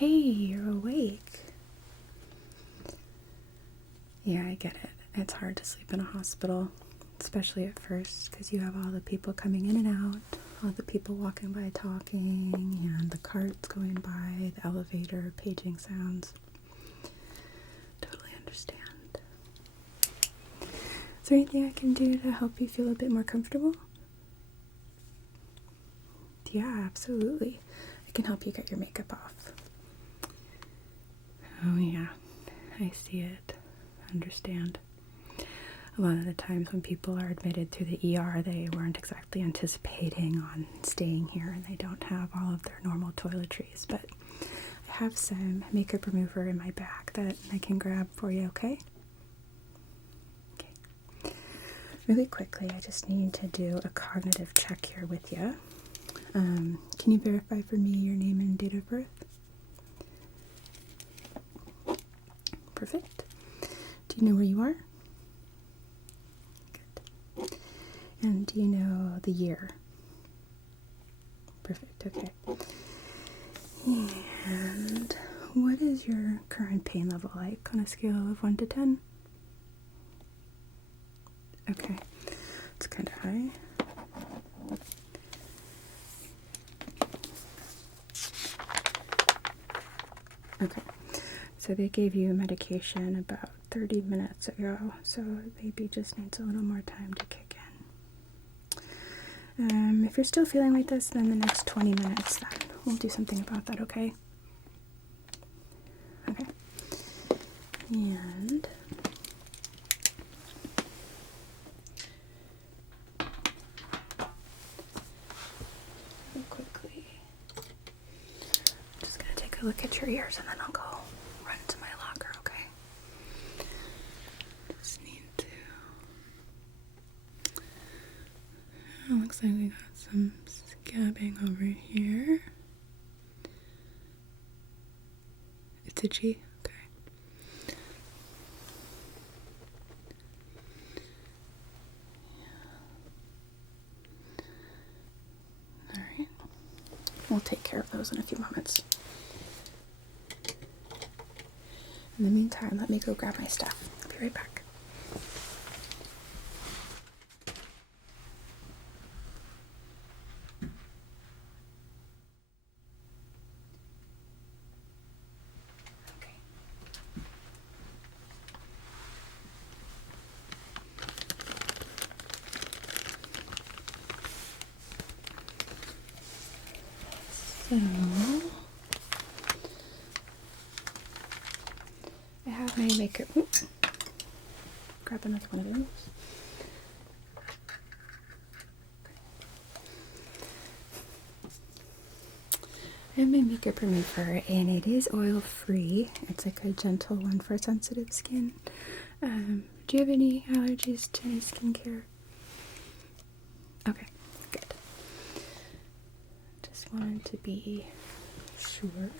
Hey, you're awake. Yeah, I get it. It's hard to sleep in a hospital, especially at first, because you have all the people coming in and out, all the people walking by talking, and the carts going by, the elevator, paging sounds. Totally understand. Is there anything I can do to help you feel a bit more comfortable? Yeah, absolutely. I can help you get your makeup off. Oh yeah, I see it. Understand. A lot of the times when people are admitted through the ER, they weren't exactly anticipating on staying here and they don't have all of their normal toiletries, but I have some makeup remover in my bag that I can grab for you, okay? Okay. Really quickly, I just need to do a cognitive check here with you. Can you verify for me your name and date of birth? Perfect. Do you know where you are? Good. And do you know the year? Perfect, okay. And what is your current pain level like on a scale of 1 to 10? Okay, it's kind of high. Okay, so they gave you medication about 30 minutes ago, so it maybe just needs a little more time to kick in. If you're still feeling like this, then the next 20 minutes, then we'll do something about that, okay? Okay. And real quickly, I'm just gonna take a look at your ears and then I'll go run to my locker, okay? Just need to. It looks like we got some scabbing over here. It's itchy. Okay. Alright. We'll take care of those in a few moments. In the meantime, let me go grab my stuff. I'll be right back. So, I have my makeup. Grab another one of those. I have my makeup remover and it is oil free. It's like a gentle one for sensitive skin. Do you have any allergies to any skincare? Okay, good. Just wanted to be sure.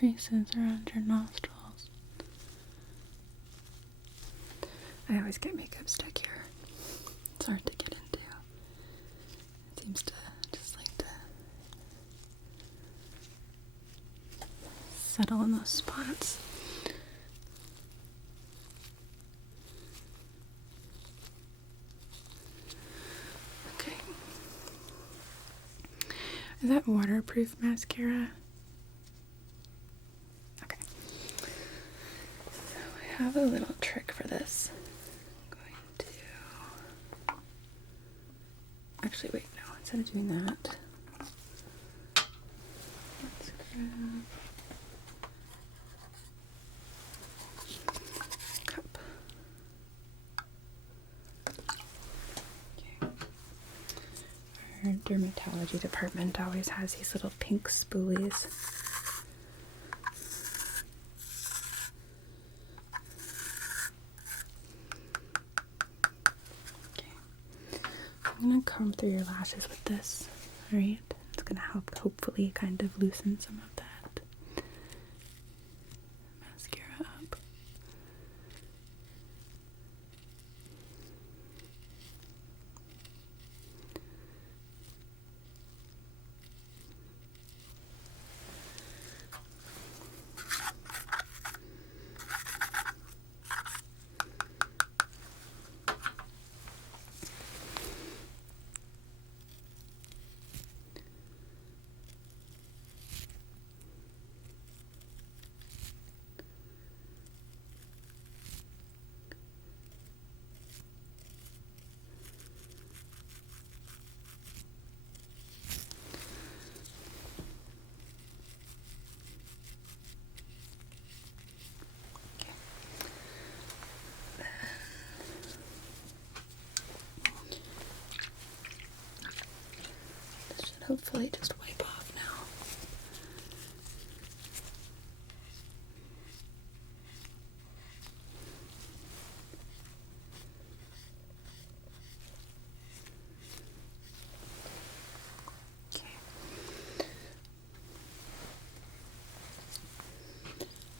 creases around your nostrils. I always get makeup stuck here. It's hard to get into. It seems to just like to settle in those spots. Okay. Is that waterproof mascara? Okay. So I have a little trick for this. I'm going to... Actually, wait, no. Instead of doing that, let's grab a cup. Okay. Our dermatology department always has these little pink spoolies. I'm going to comb through your lashes with this, alright? It's going to help hopefully kind of loosen some of that mascara up. This should hopefully just wipe off now.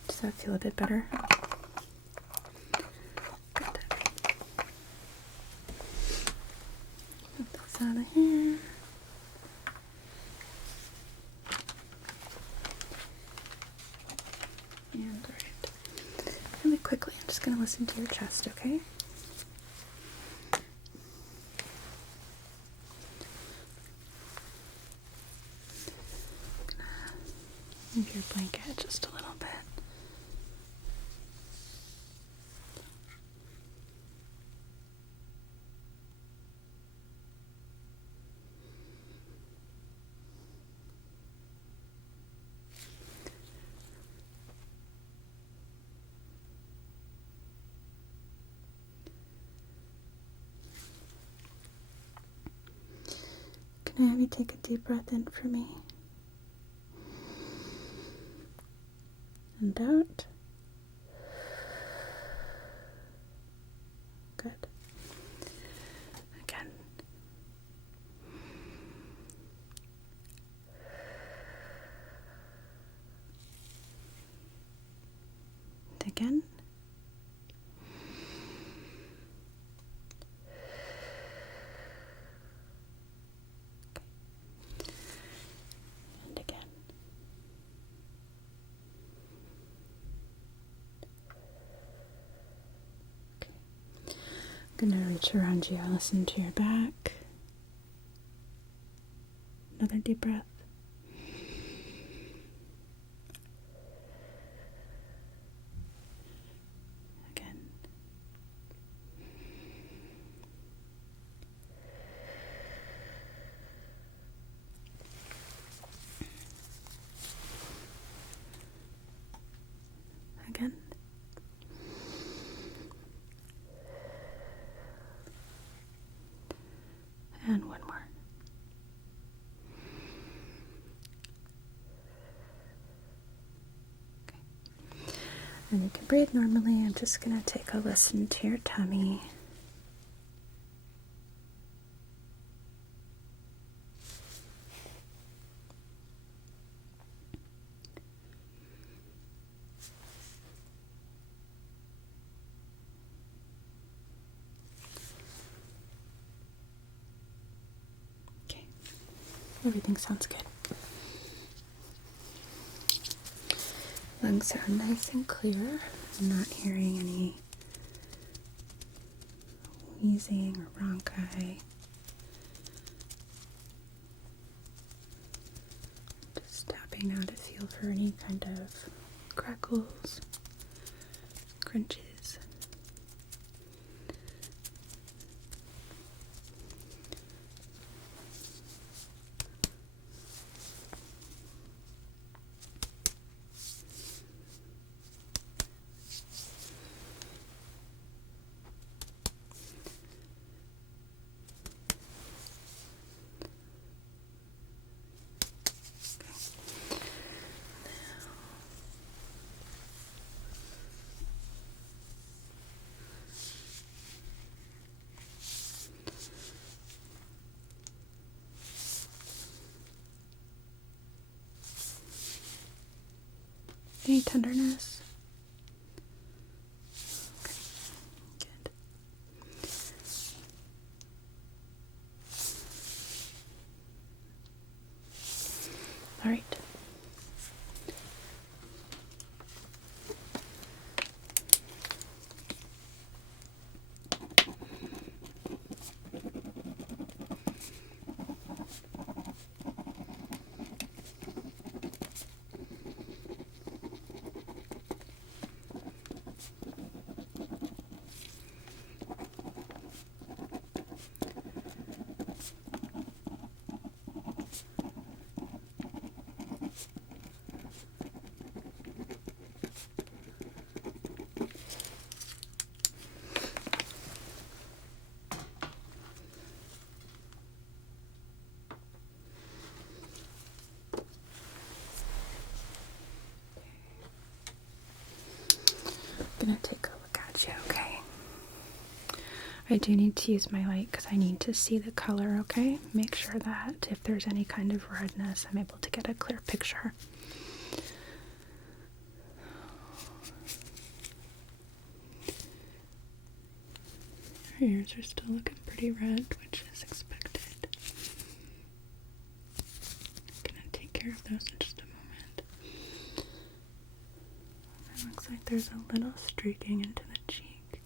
Does that feel a bit better? Good. Put this out of here. And right. Really quickly, I'm just going to listen to your chest, okay? Move your blanket just a little bit. Can I have you take a deep breath in for me? And out. Good. Again. And again. And again. I'm gonna reach around you and listen to your back. Another deep breath. Again. Again. And one more. Okay. And you can breathe normally. I'm just going to take a listen to your tummy. Everything sounds good. Lungs sound nice and clear. I'm not hearing any wheezing or bronchi. Just tapping now to feel for any kind of crackles, crunches. Any tenderness? Okay, good. All right. I'm gonna take a look at you, okay? I do need to use my light because I need to see the color, okay? Make sure that if there's any kind of redness, I'm able to get a clear picture. Your ears are still looking pretty red, which is expected. I'm gonna take care of those in just a moment. It looks like there's a little streaking into the cheek.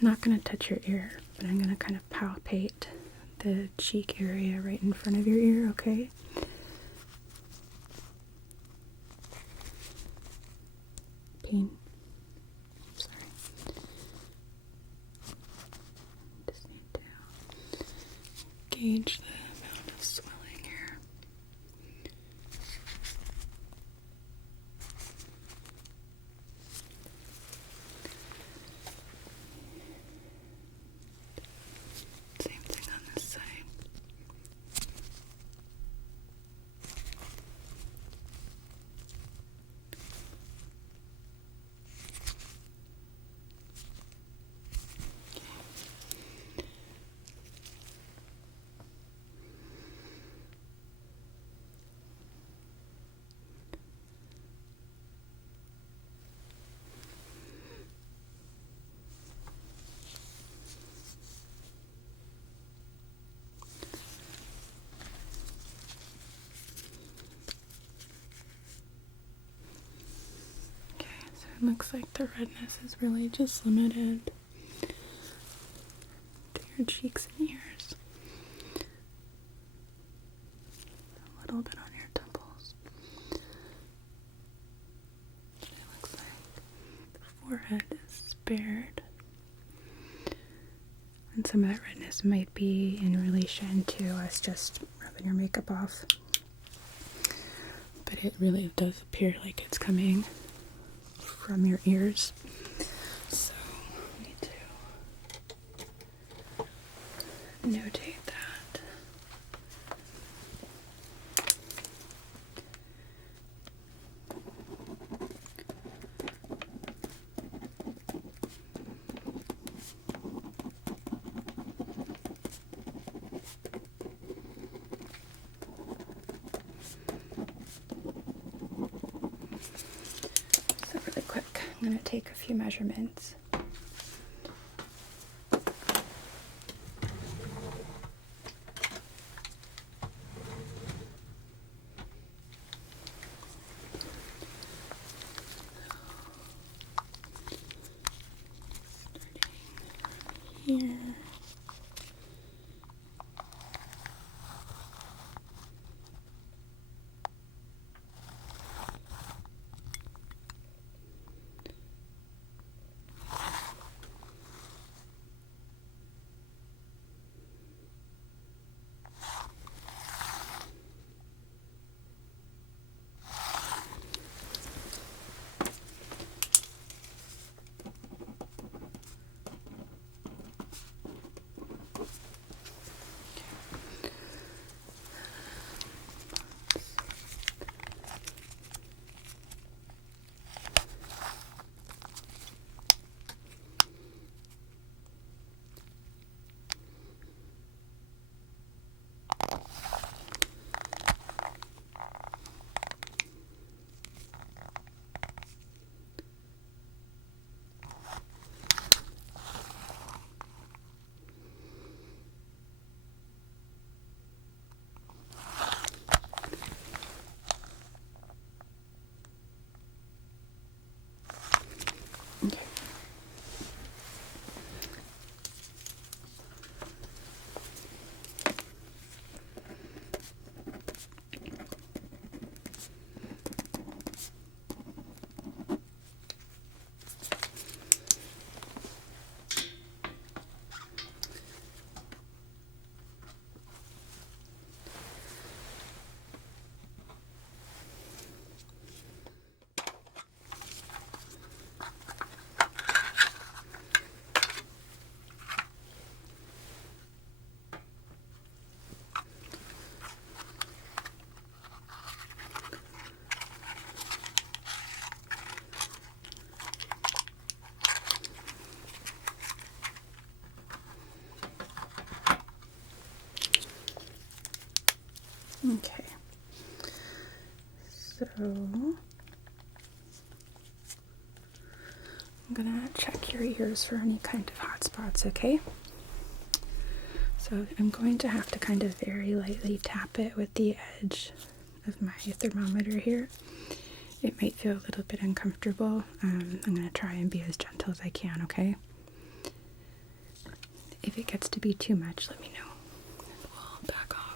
I'm not going to touch your ear, but I'm going to kind of palpate the cheek area right in front of your ear, okay? Pain? Sorry. Just need to gauge the amount of swelling here. Same thing on this side. It looks like the redness is really just limited to your cheeks and ears. A little bit on your temples. It looks like the forehead is spared. And some of that redness might be in relation to us just rubbing your makeup off. But it really does appear like it's coming from your ears. So I need to notate that. So really quick, I'm going to take a few measurements. I'm gonna check your ears for any kind of hot spots, okay? So I'm going to have to kind of very lightly tap it with the edge of my thermometer here. It might feel a little bit uncomfortable. I'm gonna try and be as gentle as I can, okay? If it gets to be too much, let me know. We'll back off.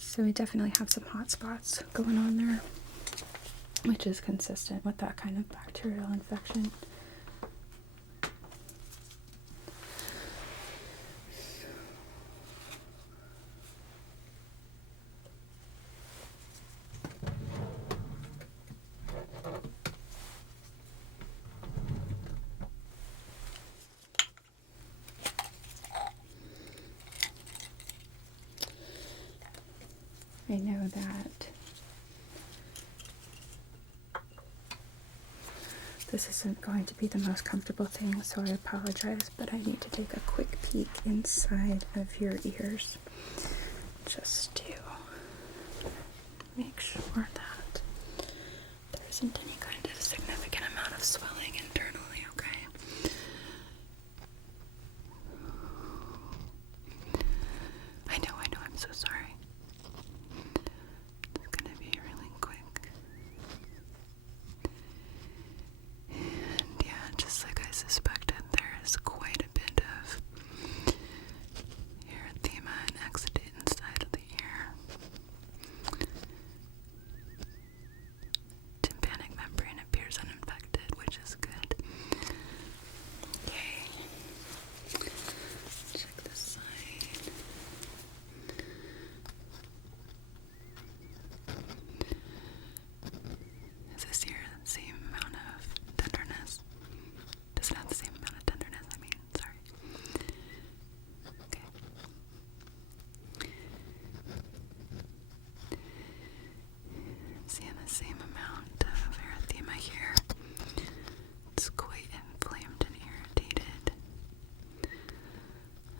So we definitely have some hot spots going on there, which is consistent with that kind of bacterial infection. I know that this isn't going to be the most comfortable thing, so I apologize, but I need to take a quick peek inside of your ears just to make sure that there isn't any kind of significant amount of swelling internally, okay? I know, I'm so sorry. It's gonna be really quick. And yeah, just like I suspected, there is quite a bit of erythema and exudate inside of the ear. Tympanic membrane appears uninfected, which is good. the same amount of erythema here. It's quite inflamed and irritated.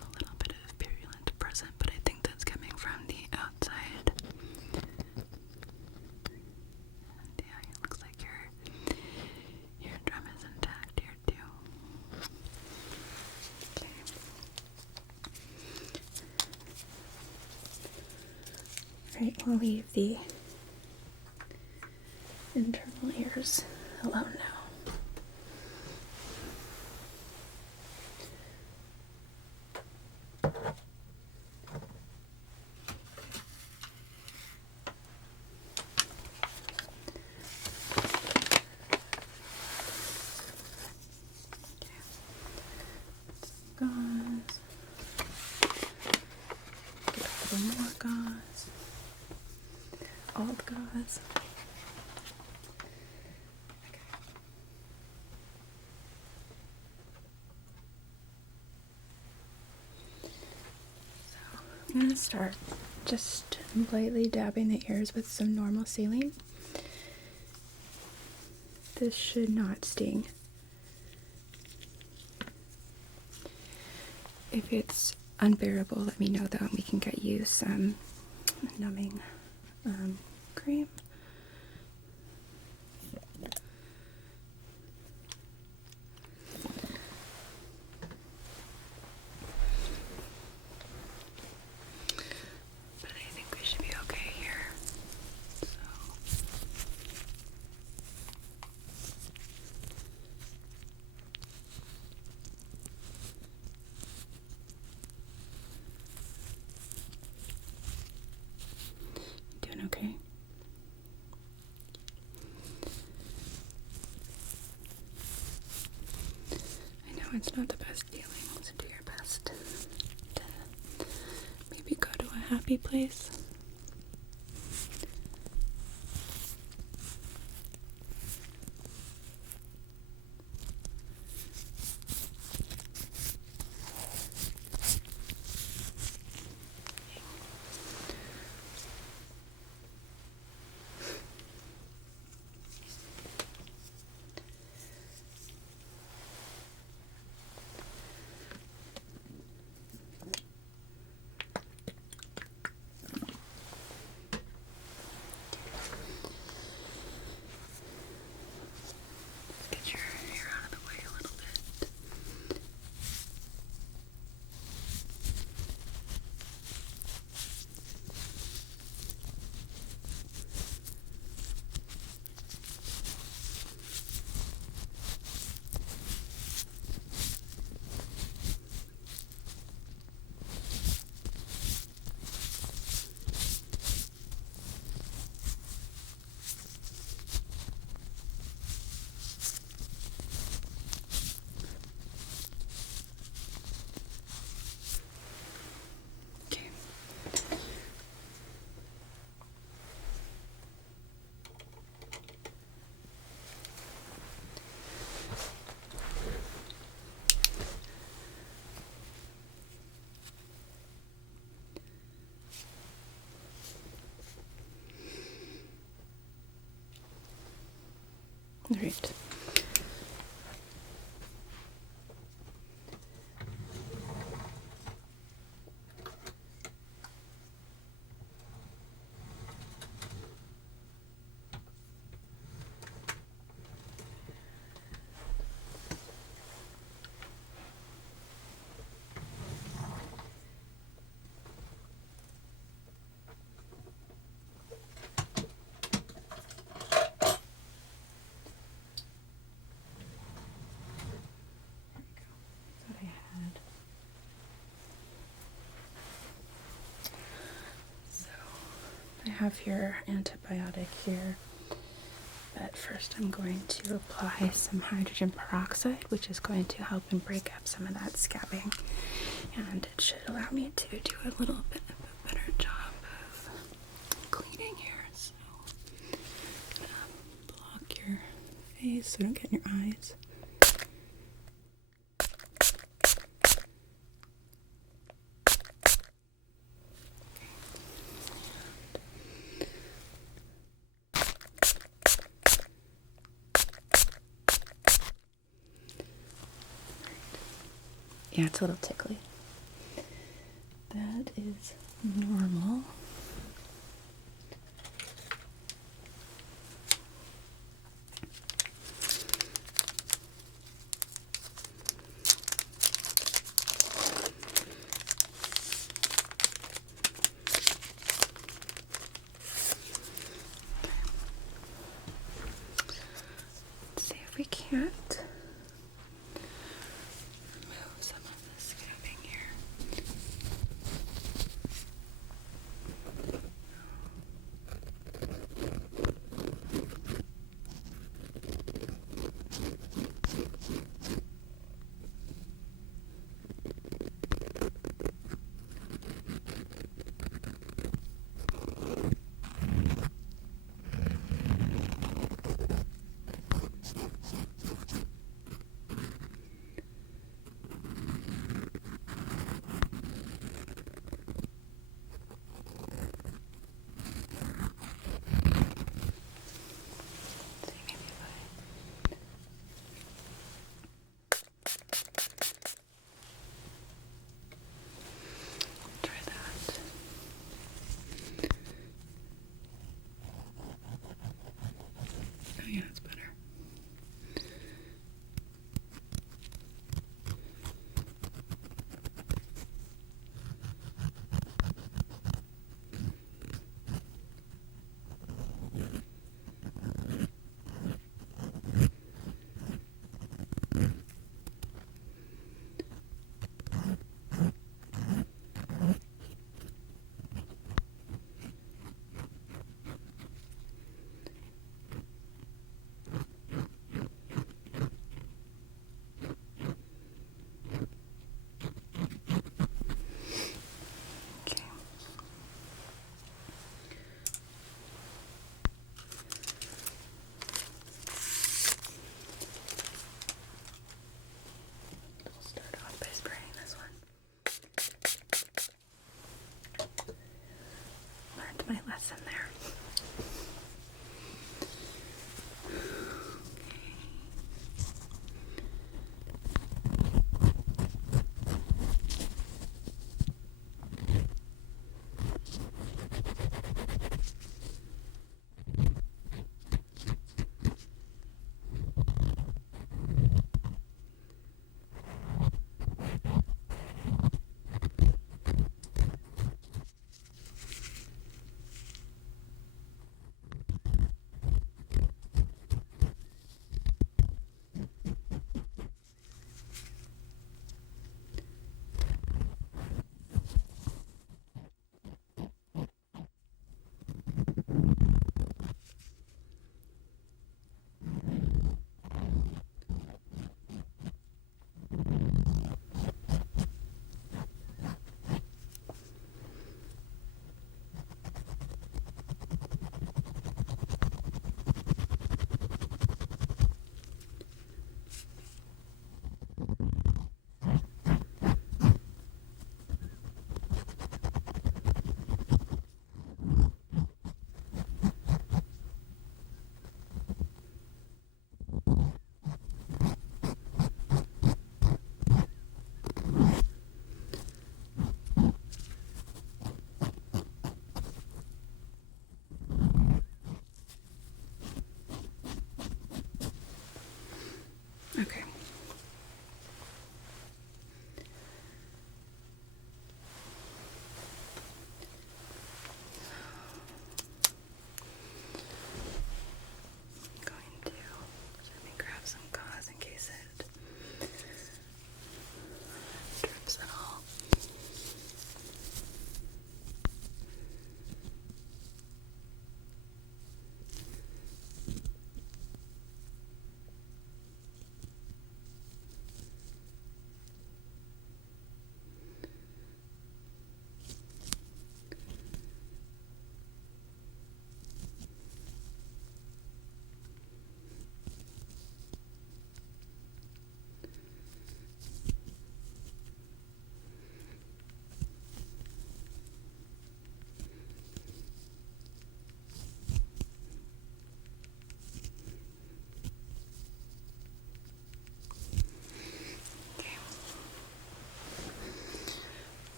A little bit of purulent present, but I think that's coming from the outside. And yeah, it looks like your drum is intact here too. Okay. Right, we'll leave the internal ears alone now. Gauze. Get a little more gauze. Old gauze. I'm going to start just lightly dabbing the ears with some normal saline. This should not sting. If it's unbearable, let me know though, and we can get you some numbing cream. But I think we should be okay here. Doing okay? I know it's not the best feeling, so do your best to maybe go to a happy place. Get your hair out of the way a little bit. Okay. All right. What I had. So I have your antibiotic here, but first I'm going to apply some hydrogen peroxide, which is going to help and break up some of that scabbing, and it should allow me to do a little bit of a better job of cleaning here. So I'm gonna block your face so I don't get in your eyes. Yeah, it's a little tickly. That is normal. Let's see if we can't remove some of the scabbing here.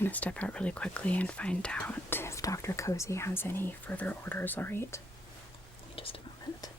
going to step out really quickly and find out if Dr. Cozy has any further orders, alright? Give me just a moment.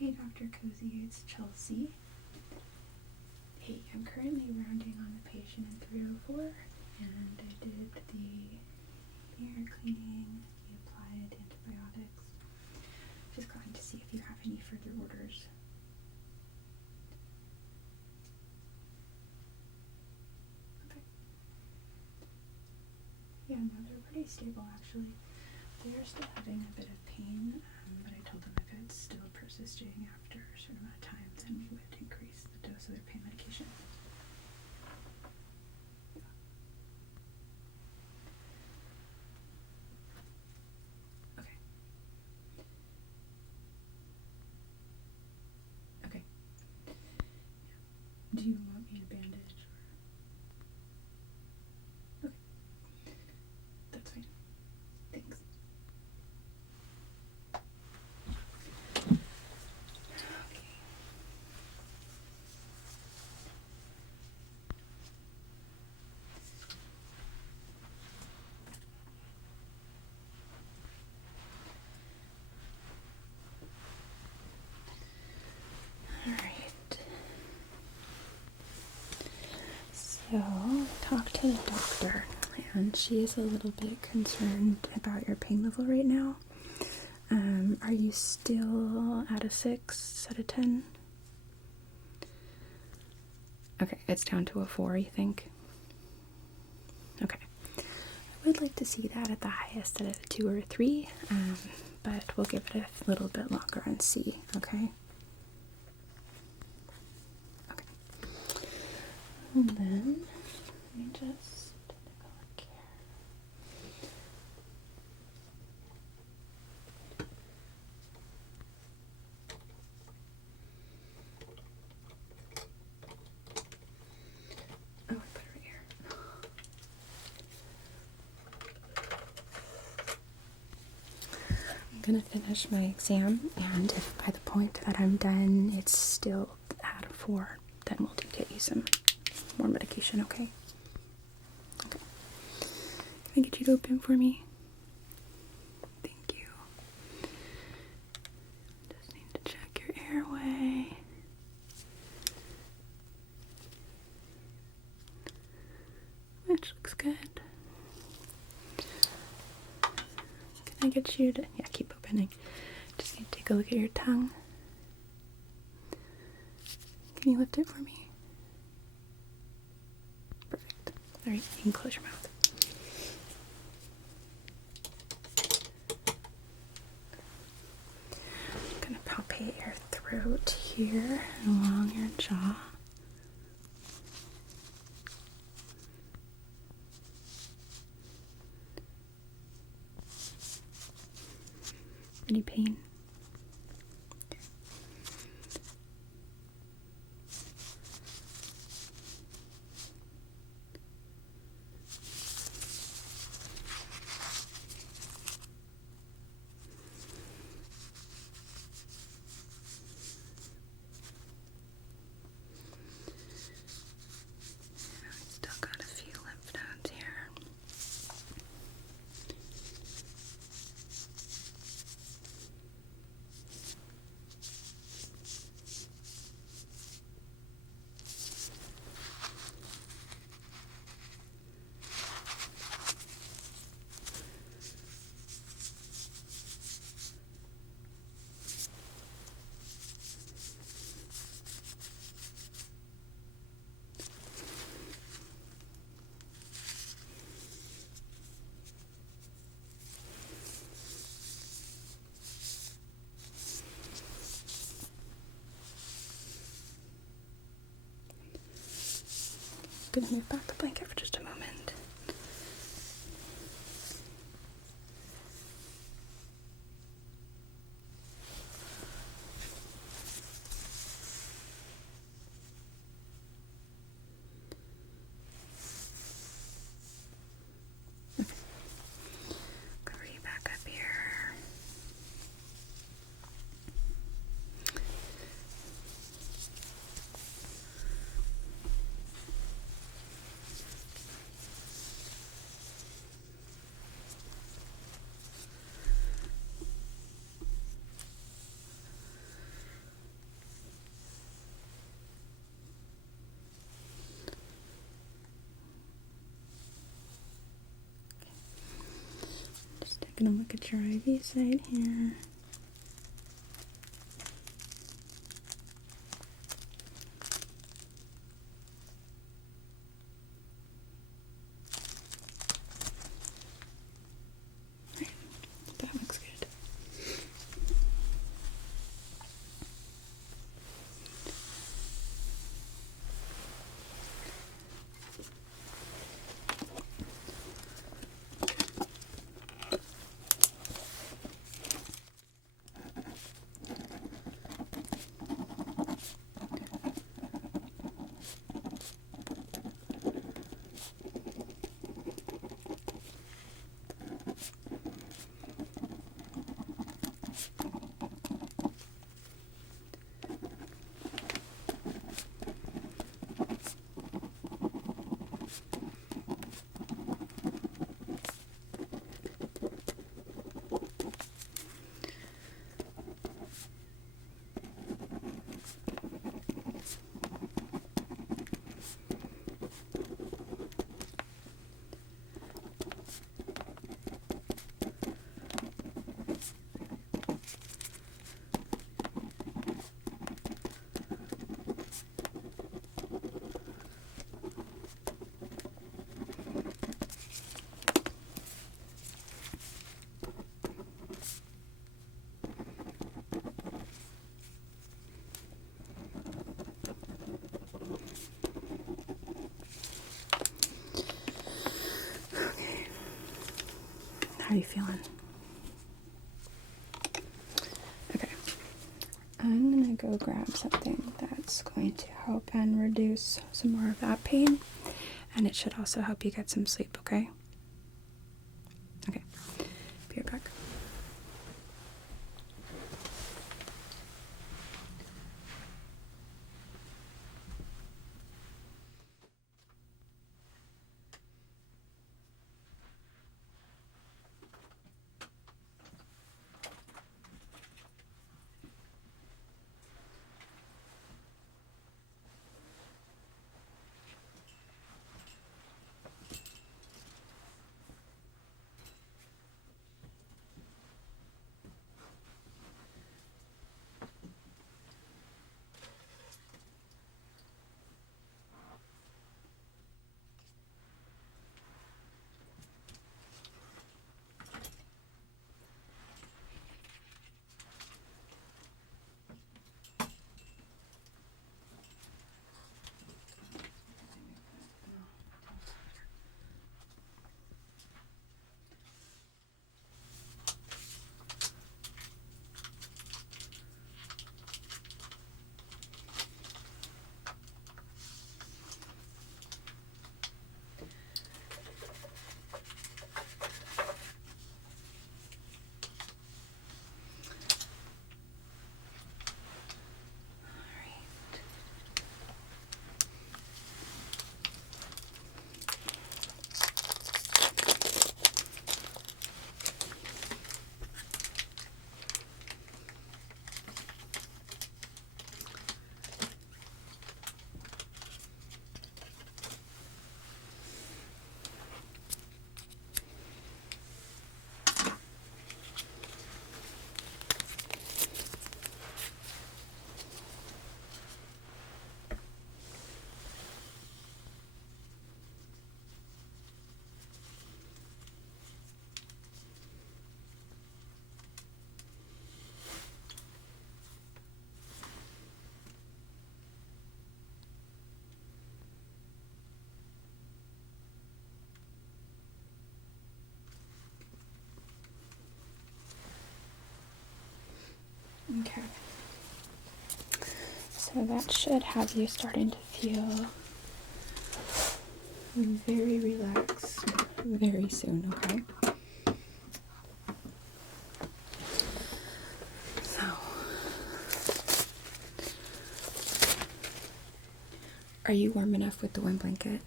Hey Dr. Cozy, it's Chelsea. Hey, I'm currently rounding on the patient in 304, and I did the ear cleaning, we applied antibiotics. Just calling to see if you have any further orders. Okay. Yeah, no, they're pretty stable actually. They are still having a bit of pain, but I told them if it's still persisting after a certain amount of time, then we would increase the dose of their pain medication. Okay. Okay. Do you want me to bandage or? Okay. That's fine. Thanks. Alright. So, talk to the doctor, and she is a little bit concerned about your pain level right now. Are you still at a 6 out of 10? Okay, it's down to a 4, you think? Okay. I would like to see that at the highest at a 2 or a 3, but we'll give it a little bit longer and see, okay? Okay. And then, let me just take a look here. Oh, I put it right here. I'm gonna finish my exam, and if by the point that I'm done it's still at a 4, then we'll get you some more medication, okay? Okay. Can I get you to open for me? Thank you. Just need to check your airway. Which looks good. Can I get you to, yeah, keep opening. Just need to take a look at your tongue. Can you lift it for me? Perfect. Alright, you can close your mouth. I'm gonna palpate your throat here and along your jaw. Any pain? Okay. Still got a few lymph nodes here. gonna move back the blanket for just a moment. Cover you back up here. Just taking a look at your IV side here. Right, that looks good. How are you feeling? Okay. I'm gonna go grab something that's going to help and reduce some more of that pain, and it should also help you get some sleep, okay? Okay. Be right back. Okay. So that should have you starting to feel very relaxed very soon, okay? So, are you warm enough with the one blanket?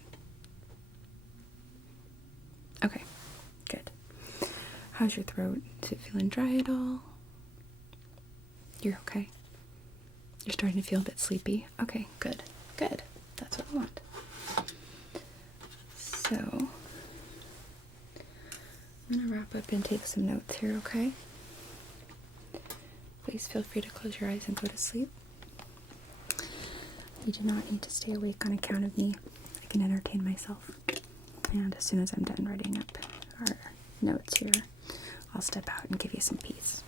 Okay, good. How's your throat? Is it feeling dry at all? You're okay? You're starting to feel a bit sleepy? Okay, good. Good. That's what I want. So, I'm going to wrap up and take some notes here, okay? Please feel free to close your eyes and go to sleep. You do not need to stay awake on account of me. I can entertain myself. And as soon as I'm done writing up our notes here, I'll step out and give you some peace.